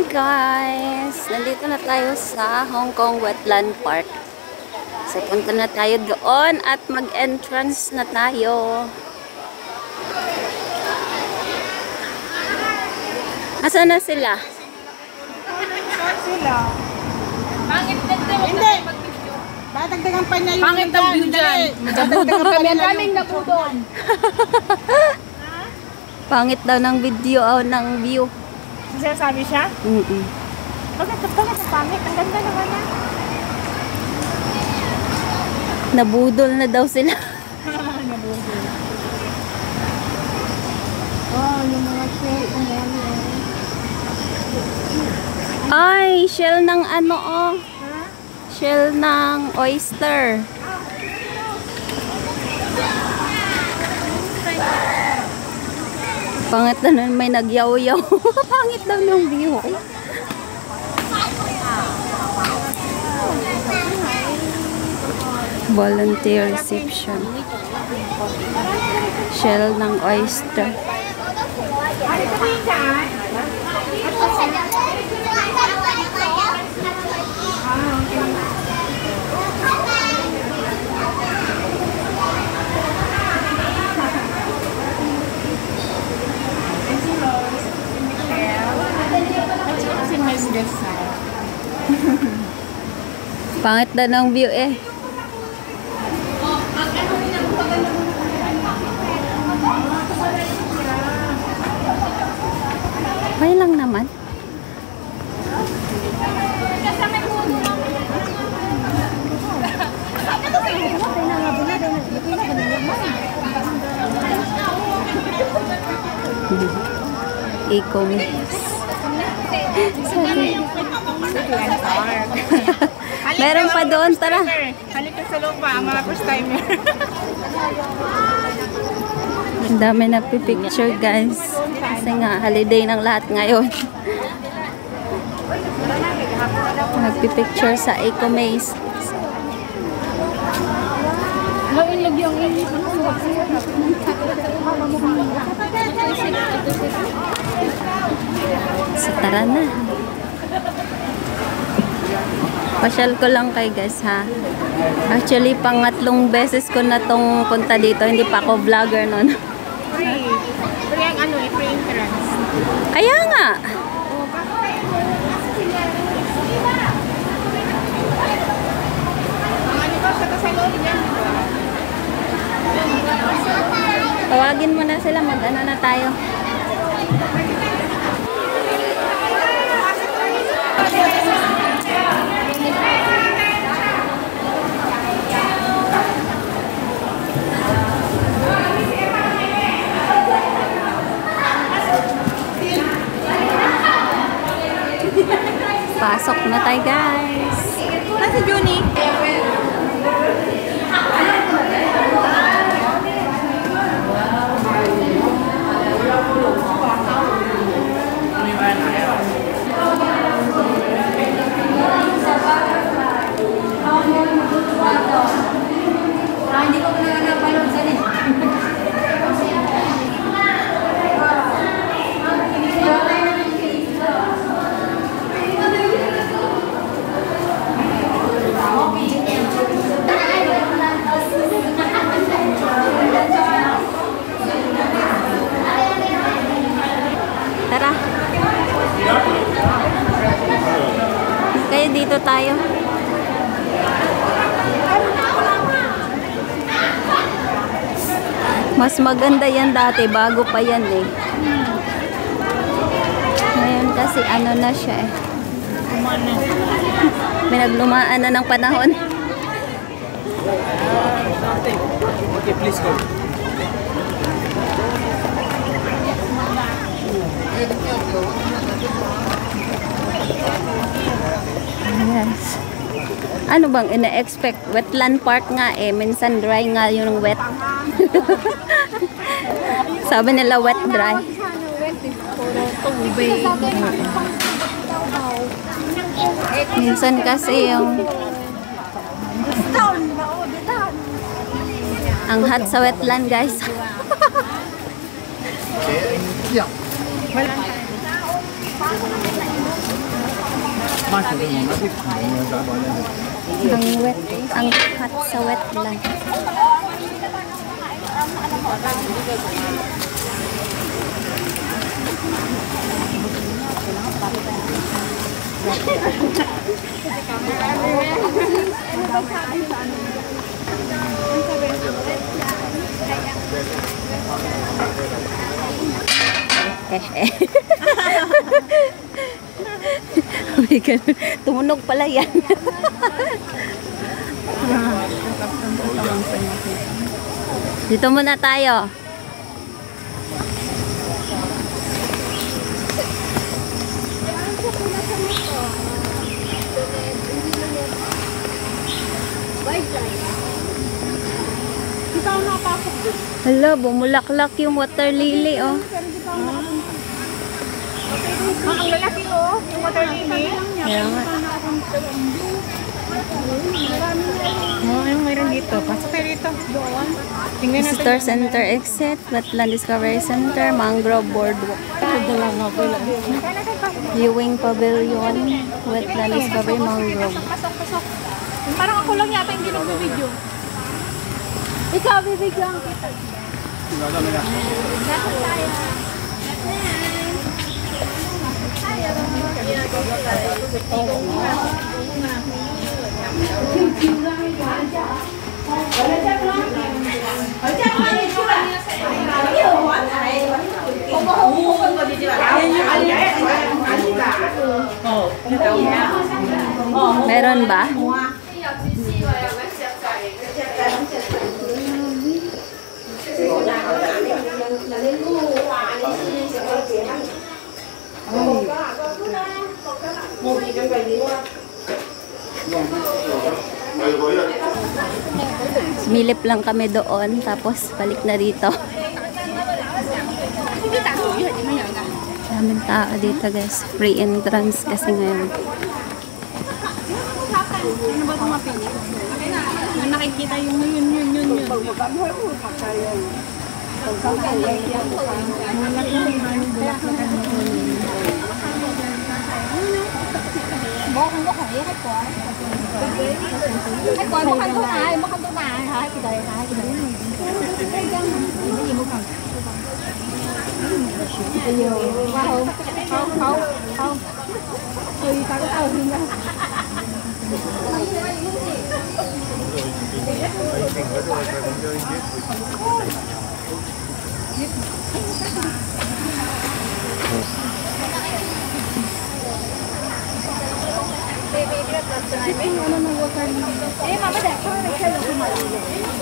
Hi guys! Nandito na tayo sa Hong Kong Wetland Park. So punta na tayo doon at mag-entrance na tayo. Asa na sila? Hindi! Dadagdagan pa niya yung pangit ang view dyan. Dadagdagan pa niya Daming nabudon. Pangit daw ng video ng view. sabi siya? Bakit ang pangit? Ang ganda naman na. Nabudol na daw sila. Nabudol. Oh, yung mga shell. Ay, shell ng ano oh. Shell ng oyster. Pangit na nun, may nagyaw-yaw. Pangit daw ng view. Volunteer reception. Shell ng oyster. Pangit na ng view eh. Okay lang naman. E-commerce. Meron pa doon, tara. Halika sa loob pa, ang mga first timer. Ang dami na picture guys. Kasi nga, holiday ng lahat ngayon. Nagpipicture sa Ecomaze. So, tara na. Pasyal ko lang kay guys ha. Actually, pangatlong beses ko na tong punta dito. Hindi pa ako vlogger nun. Free. Free ang ano, free entrance. Kaya nga. Ang ano ba, sa loob niyan, di ba? Tawagin mo na sila. Mag-ano na tayo. Pasok na tayo guys. Nasa Juni. Tara. Kaya dito tayo. Mas maganda yan dati. Bago pa yan eh. Ngayon kasi ano na siya eh. May naglumaan na ng panahon. Okay, please go. Yes. Ano bang ina-expect? Wetland park nga eh. Minsan dry nga yung wet. Sabi nila wet dry. Minsan kasi yung ang hot sa wetland guys. Yeah. Ang hot sa wetland. Tumunog pala yan. Dito muna tayo. Hala, bumulaklak yung water lily, oh. Ang lalaki oh, yung water lily. Kaya nga. Oh, yung mayroon dito. Pasok tayo dito. Doon. Tingnan natin. Visitor Center exit, Wetland Discovery Center, Mangrove Boardwalk. Viewing Pavilion, Wetland Discovery, Mangrove. Pasok. Parang ako lang yata yung ginag-video. Ikaw, bibigyan kita. Meron ba? Sumilip lang kami doon, tapos balik na dito. Daming tao dito guys. Free entrance kasi ngayon. Ano ba itong mapili? Yung nakikita yung yun.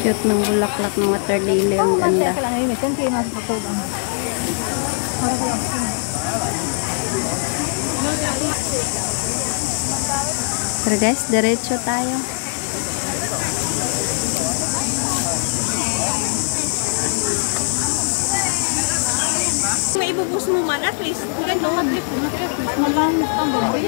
Cute ng bulaklak ng water lily. Ang ganda. Pero guys, diretso tayo. May ibubus mo man at least. Ganito matrip. Malamit ang baboy.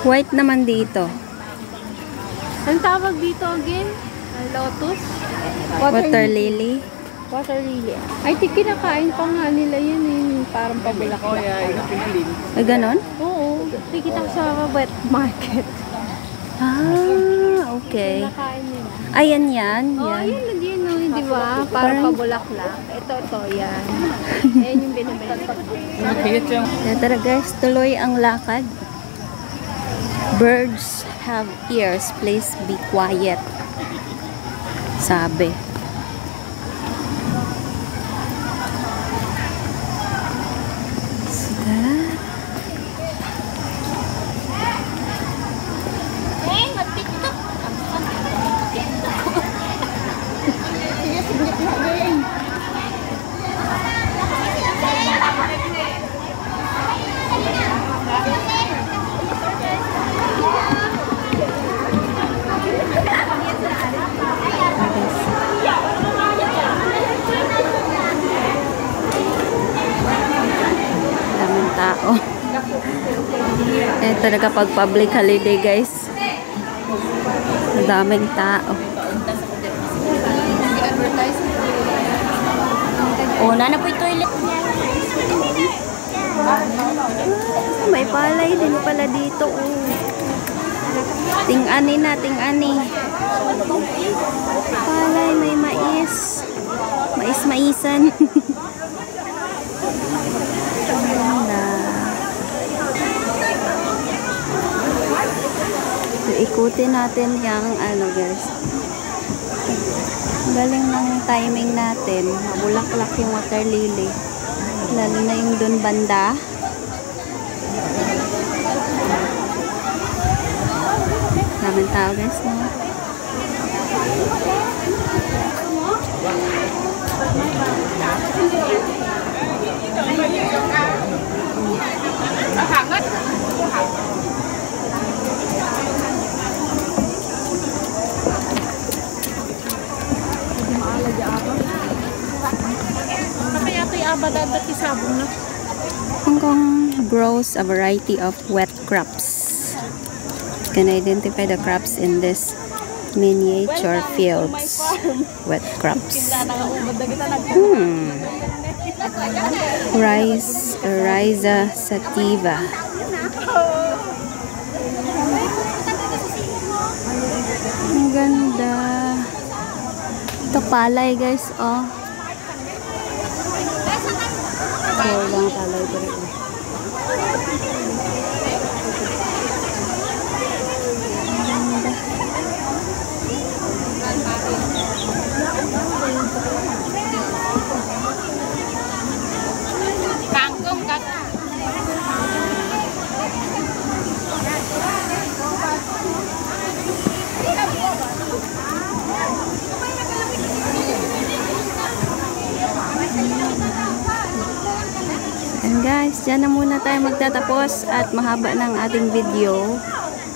White naman dito. Ang tawag dito again? Lotus? Water lily. Water lily. I think kinakain pa nga nila yun eh. Parang pabulaklak. Ay, ganon? Oo. Tikita ko sa wet market. Ah, okay. Kinakain nila. Ayan yan. Oh, Yan. yun din no, di ba? Parang pabulaklak. Ito, yan. Ayan yung binibili. Kaya tara guys, tuloy ang lakad. Birds have ears, please be quiet. Sabi. So, tara. talaga pag public holiday, guys. Madaming tao. Oh, nana po yung toilet. May palay din pala dito. Oh. Ting-ani na, ting-ani. Palay, may mais. Mais-maisan. Ganda. So, ikutin natin yung ano, guys. Galing ng timing natin. Mabulaklak yung water lily. Lalo na yung dun banda. Daming tao, guys, no? Kaya ito yung abad-abad isabong na. Hong Kong grows a variety of wet crops. You can identify the crops in this miniature fields. Wet crops. Rhiza sativa. Ang ganda. Ito palay, guys, oh. Ito lang palay ko rin. Kangkong, kaka. And guys, dyan na muna tayo magtatapos at mahaba ng ating video.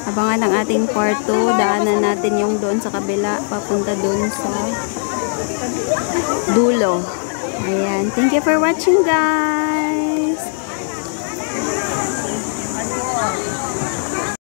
Abangan ang ating part 2. Daanan natin yung doon sa kabila, papunta doon sa dulo. Ayan. Thank you for watching, guys.